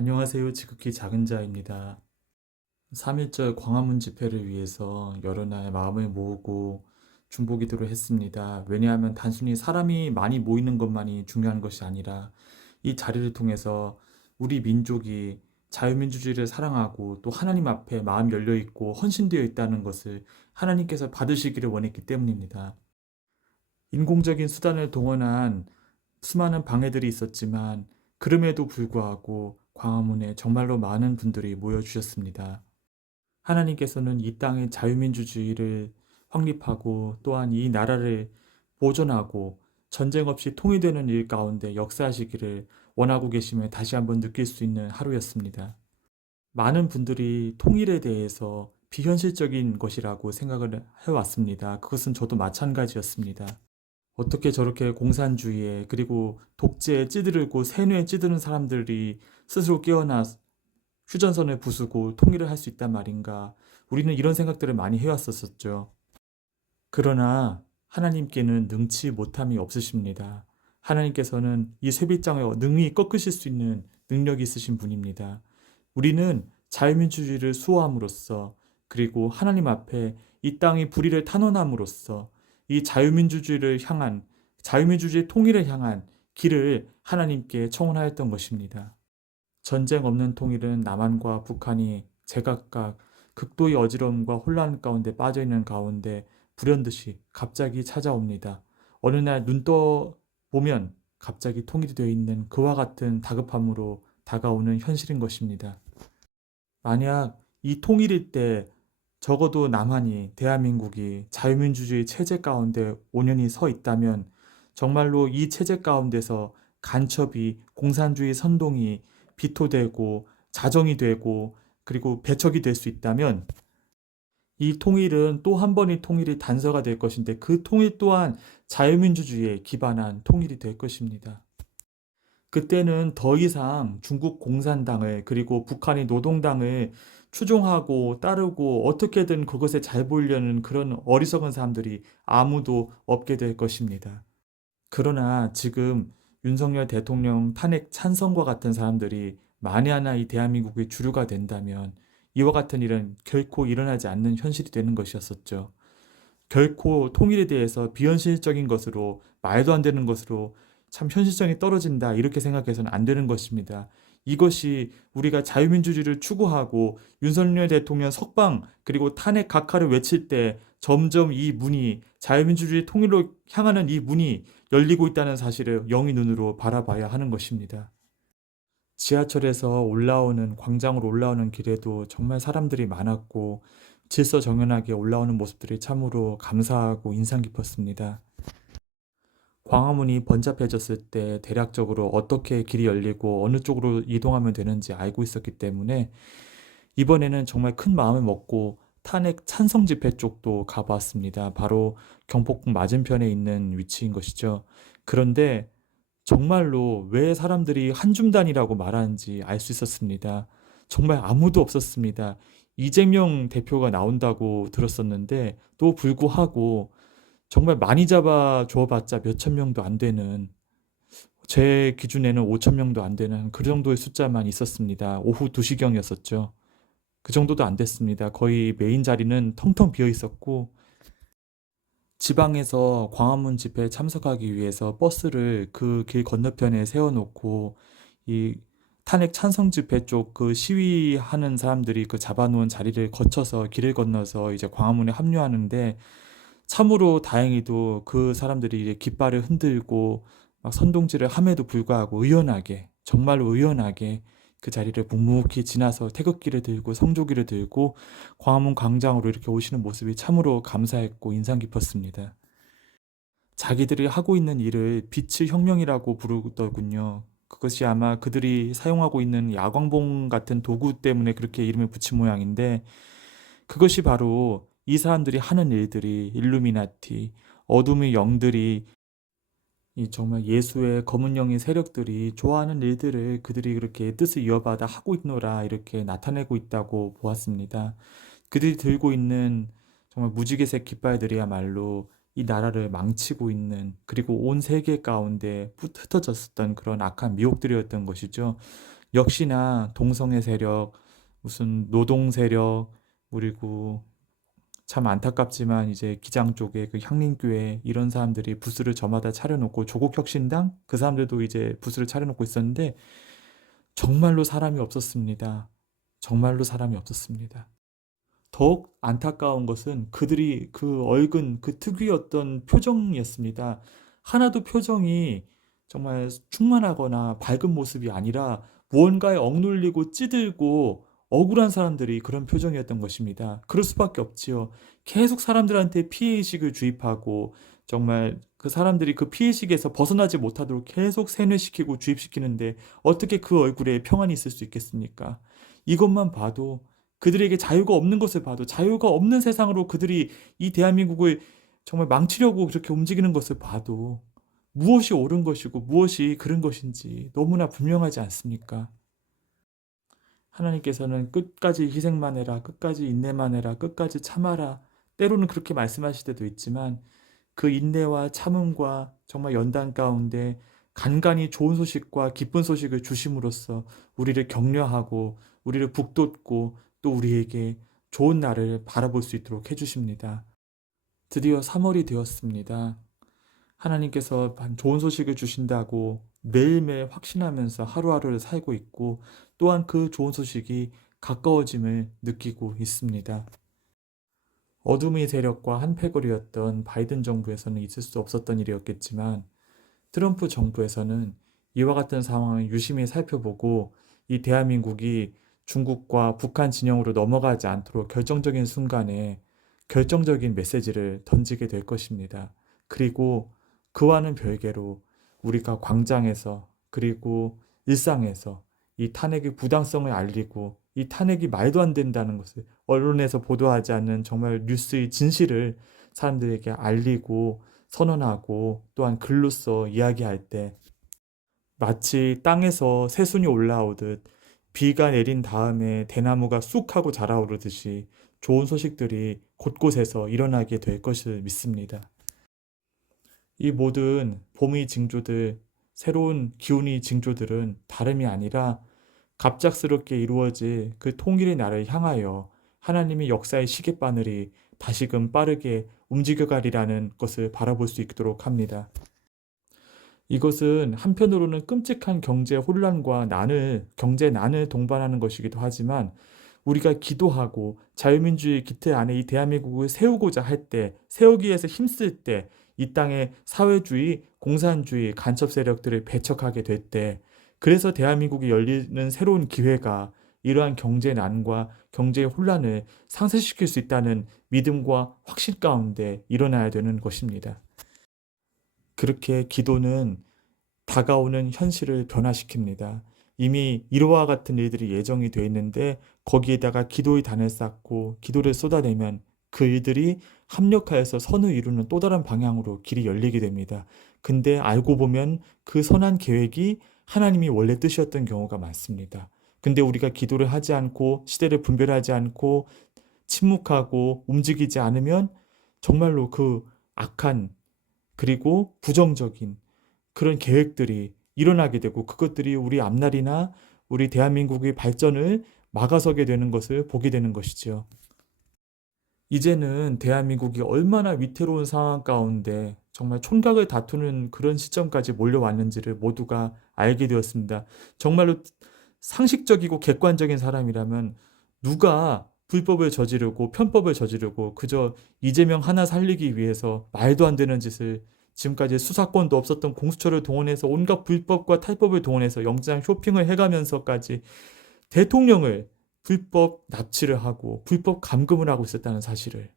안녕하세요. 지극히 작은 자입니다. 3.1절 광화문 집회를 위해서 여러 날 마음을 모으고 중보기도를 했습니다. 왜냐하면 단순히 사람이 많이 모이는 것만이 중요한 것이 아니라 이 자리를 통해서 우리 민족이 자유민주주의를 사랑하고 또 하나님 앞에 마음이 열려 있고 헌신되어 있다는 것을 하나님께서 받으시기를 원했기 때문입니다. 인공적인 수단을 동원한 수많은 방해들이 있었지만 그럼에도 불구하고 광화문에 정말로 많은 분들이 모여주셨습니다. 하나님께서는 이 땅의 자유민주주의를 확립하고 또한 이 나라를 보존하고 전쟁 없이 통일되는 일 가운데 역사하시기를 원하고 계심을 다시 한번 느낄 수 있는 하루였습니다. 많은 분들이 통일에 대해서 비현실적인 것이라고 생각을 해왔습니다. 그것은 저도 마찬가지였습니다. 어떻게 저렇게 공산주의에 그리고 독재에 찌들고 세뇌에 찌드는 사람들이 스스로 깨어나 휴전선을 부수고 통일을 할 수 있단 말인가. 우리는 이런 생각들을 많이 해왔었죠. 그러나 하나님께는 능치 못함이 없으십니다. 하나님께서는 이 쇠빗장을 능히 꺾으실 수 있는 능력이 있으신 분입니다. 우리는 자유민주주의를 수호함으로써 그리고 하나님 앞에 이 땅의 불의를 탄원함으로써 이 자유민주주의를 향한 자유민주주의 통일을 향한 길을 하나님께 청원하였던 것입니다. 전쟁 없는 통일은 남한과 북한이 제각각 극도의 어지러움과 혼란 가운데 빠져 있는 가운데 불현듯이 갑자기 찾아옵니다. 어느 날 눈 떠 보면 갑자기 통일이 되어 있는 그와 같은 다급함으로 다가오는 현실인 것입니다. 만약 이 통일일 때 적어도 남한이 대한민국이 자유민주주의 체제 가운데 온연히 서 있다면 정말로 이 체제 가운데서 간첩이 공산주의 선동이 비토되고 자정이 되고 그리고 배척이 될 수 있다면 이 통일은 또 한 번의 통일이 단서가 될 것인데 그 통일 또한 자유민주주의에 기반한 통일이 될 것입니다. 그때는 더 이상 중국 공산당을 그리고 북한의 노동당을 추종하고 따르고 어떻게든 그것에 잘 보이려는 그런 어리석은 사람들이 아무도 없게 될 것입니다. 그러나 지금 윤석열 대통령 탄핵 찬성과 같은 사람들이 만에 하나 이 대한민국의 주류가 된다면 이와 같은 일은 결코 일어나지 않는 현실이 되는 것이었었죠. 결코 통일에 대해서 비현실적인 것으로 말도 안 되는 것으로 참 현실성이 떨어진다 이렇게 생각해서는 안 되는 것입니다. 이것이 우리가 자유민주주의를 추구하고 윤석열 대통령 석방 그리고 탄핵 각하를 외칠 때 점점 이 문이 자유민주주의 통일로 향하는 이 문이 열리고 있다는 사실을 영의 눈으로 바라봐야 하는 것입니다. 지하철에서 올라오는 광장으로 올라오는 길에도 정말 사람들이 많았고 질서정연하게 올라오는 모습들이 참으로 감사하고 인상 깊었습니다. 광화문이 번잡해졌을 때 대략적으로 어떻게 길이 열리고 어느 쪽으로 이동하면 되는지 알고 있었기 때문에 이번에는 정말 큰 마음을 먹고 탄핵 찬성 집회 쪽도 가봤습니다. 바로 경복궁 맞은편에 있는 위치인 것이죠. 그런데 정말로 왜 사람들이 한줌단이라고 말하는지 알 수 있었습니다. 정말 아무도 없었습니다. 이재명 대표가 나온다고 들었었는데 또 불구하고 정말 많이 잡아 줘봤자 몇천 명도 안 되는 제 기준에는 5천 명도 안 되는 그 정도의 숫자만 있었습니다. 오후 2시경이었었죠. 그 정도도 안 됐습니다. 거의 메인 자리는 텅텅 비어 있었고 지방에서 광화문 집회에 참석하기 위해서 버스를 그 길 건너편에 세워놓고 이 탄핵 찬성 집회 쪽 그 시위하는 사람들이 그 잡아놓은 자리를 거쳐서 길을 건너서 이제 광화문에 합류하는데 참으로 다행히도 그 사람들이 이제 깃발을 흔들고 막 선동질을 함에도 불구하고 의연하게 정말로 의연하게 그 자리를 묵묵히 지나서 태극기를 들고 성조기를 들고 광화문 광장으로 이렇게 오시는 모습이 참으로 감사했고 인상 깊었습니다. 자기들이 하고 있는 일을 빛의 혁명이라고 부르더군요. 그것이 아마 그들이 사용하고 있는 야광봉 같은 도구 때문에 그렇게 이름을 붙인 모양인데 그것이 바로 이 사람들이 하는 일들이 일루미나티, 어둠의 영들이 이 정말 예수의 검은 영의 세력들이 좋아하는 일들을 그들이 그렇게 뜻을 이어받아 하고 있노라 이렇게 나타내고 있다고 보았습니다. 그들이 들고 있는 정말 무지개색 깃발들이야말로 이 나라를 망치고 있는 그리고 온 세계 가운데 흩어졌었던 그런 악한 미혹들이었던 것이죠. 역시나 동성애 세력, 무슨 노동 세력, 그리고 참 안타깝지만 이제 기장 쪽에 그 향림교회 이런 사람들이 부스를 저마다 차려놓고 조국혁신당 그 사람들도 이제 부스를 차려놓고 있었는데 정말로 사람이 없었습니다. 정말로 사람이 없었습니다. 더욱 안타까운 것은 그들이 그 얼근 그 특유의 어떤 표정이었습니다. 하나도 표정이 정말 충만하거나 밝은 모습이 아니라 무언가에 억눌리고 찌들고 억울한 사람들이 그런 표정이었던 것입니다. 그럴 수밖에 없지요. 계속 사람들한테 피해의식을 주입하고 정말 그 사람들이 그 피해의식에서 벗어나지 못하도록 계속 세뇌시키고 주입시키는데 어떻게 그 얼굴에 평안이 있을 수 있겠습니까? 이것만 봐도 그들에게 자유가 없는 것을 봐도 자유가 없는 세상으로 그들이 이 대한민국을 정말 망치려고 그렇게 움직이는 것을 봐도 무엇이 옳은 것이고 무엇이 그른 것인지 너무나 분명하지 않습니까? 하나님께서는 끝까지 희생만 해라, 끝까지 인내만 해라, 끝까지 참아라. 때로는 그렇게 말씀하실 때도 있지만 그 인내와 참음과 정말 연단 가운데 간간히 좋은 소식과 기쁜 소식을 주심으로써 우리를 격려하고 우리를 북돋고 또 우리에게 좋은 날을 바라볼 수 있도록 해주십니다. 드디어 3월이 되었습니다. 하나님께서 좋은 소식을 주신다고 매일매일 확신하면서 하루하루를 살고 있고 또한 그 좋은 소식이 가까워짐을 느끼고 있습니다. 어둠의 세력과 한패거리였던 바이든 정부에서는 있을 수 없었던 일이었겠지만 트럼프 정부에서는 이와 같은 상황을 유심히 살펴보고 이 대한민국이 중국과 북한 진영으로 넘어가지 않도록 결정적인 순간에 결정적인 메시지를 던지게 될 것입니다. 그리고 그와는 별개로 우리가 광장에서 그리고 일상에서 이 탄핵의 부당성을 알리고 이 탄핵이 말도 안 된다는 것을 언론에서 보도하지 않는 정말 뉴스의 진실을 사람들에게 알리고 선언하고 또한 글로써 이야기할 때 마치 땅에서 새순이 올라오듯 비가 내린 다음에 대나무가 쑥 하고 자라오르듯이 좋은 소식들이 곳곳에서 일어나게 될 것을 믿습니다. 이 모든 봄의 징조들, 새로운 기운의 징조들은 다름이 아니라 갑작스럽게 이루어질 그 통일의 날을 향하여 하나님의 역사의 시계바늘이 다시금 빠르게 움직여가리라는 것을 바라볼 수 있도록 합니다. 이것은 한편으로는 끔찍한 경제 혼란과 경제 난을 동반하는 것이기도 하지만 우리가 기도하고 자유민주의 기틀 안에 이 대한민국을 세우고자 할 때, 세우기 위해서 힘쓸 때, 이 땅에 사회주의, 공산주의, 간첩 세력들을 배척하게 될 때, 그래서 대한민국이 열리는 새로운 기회가 이러한 경제난과 경제의 혼란을 상쇄시킬 수 있다는 믿음과 확신 가운데 일어나야 되는 것입니다. 그렇게 기도는 다가오는 현실을 변화시킵니다. 이미 이와 같은 일들이 예정이 되어 있는데 거기에다가 기도의 단을 쌓고 기도를 쏟아내면 그 일들이 합력하여서 선을 이루는 또 다른 방향으로 길이 열리게 됩니다. 근데 알고 보면 그 선한 계획이 하나님이 원래 뜻이었던 경우가 많습니다. 근데 우리가 기도를 하지 않고 시대를 분별하지 않고 침묵하고 움직이지 않으면 정말로 그 악한 그리고 부정적인 그런 계획들이 일어나게 되고 그것들이 우리 앞날이나 우리 대한민국의 발전을 막아서게 되는 것을 보게 되는 것이지요. 이제는 대한민국이 얼마나 위태로운 상황 가운데 정말 촌각을 다투는 그런 시점까지 몰려왔는지를 모두가 알게 되었습니다. 정말로 상식적이고 객관적인 사람이라면 누가 불법을 저지르고 편법을 저지르고 그저 이재명 하나 살리기 위해서 말도 안 되는 짓을 지금까지 수사권도 없었던 공수처를 동원해서 온갖 불법과 탈법을 동원해서 영장 쇼핑을 해가면서까지 대통령을 불법 납치를 하고 불법 감금을 하고 있었다는 사실을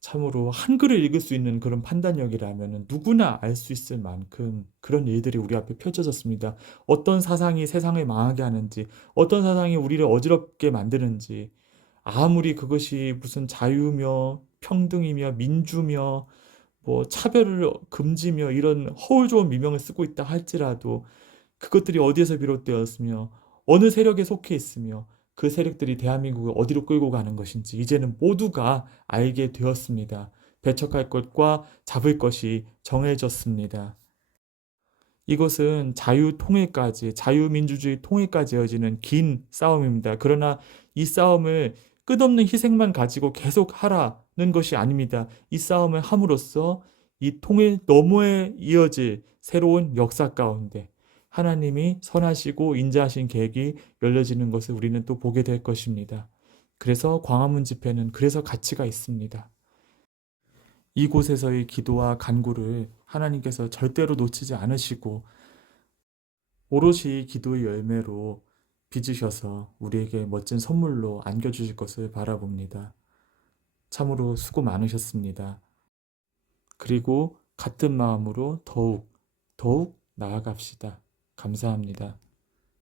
참으로 한글을 읽을 수 있는 그런 판단력이라면 누구나 알 수 있을 만큼 그런 일들이 우리 앞에 펼쳐졌습니다. 어떤 사상이 세상을 망하게 하는지, 어떤 사상이 우리를 어지럽게 만드는지, 아무리 그것이 무슨 자유며 평등이며 민주며 뭐 차별을 금지며 이런 허울 좋은 미명을 쓰고 있다 할지라도 그것들이 어디에서 비롯되었으며 어느 세력에 속해 있으며 그 세력들이 대한민국을 어디로 끌고 가는 것인지 이제는 모두가 알게 되었습니다. 배척할 것과 잡을 것이 정해졌습니다. 이것은 자유통일까지, 자유민주주의 통일까지 이어지는 긴 싸움입니다. 그러나 이 싸움을 끝없는 희생만 가지고 계속 하라는 것이 아닙니다. 이 싸움을 함으로써 이 통일 너머에 이어질 새로운 역사 가운데 하나님이 선하시고 인자하신 계획이 열려지는 것을 우리는 또 보게 될 것입니다. 그래서 광화문 집회는 그래서 가치가 있습니다. 이곳에서의 기도와 간구를 하나님께서 절대로 놓치지 않으시고 오롯이 기도의 열매로 빚으셔서 우리에게 멋진 선물로 안겨주실 것을 바라봅니다. 참으로 수고 많으셨습니다. 그리고 같은 마음으로 더욱 나아갑시다. 감사합니다.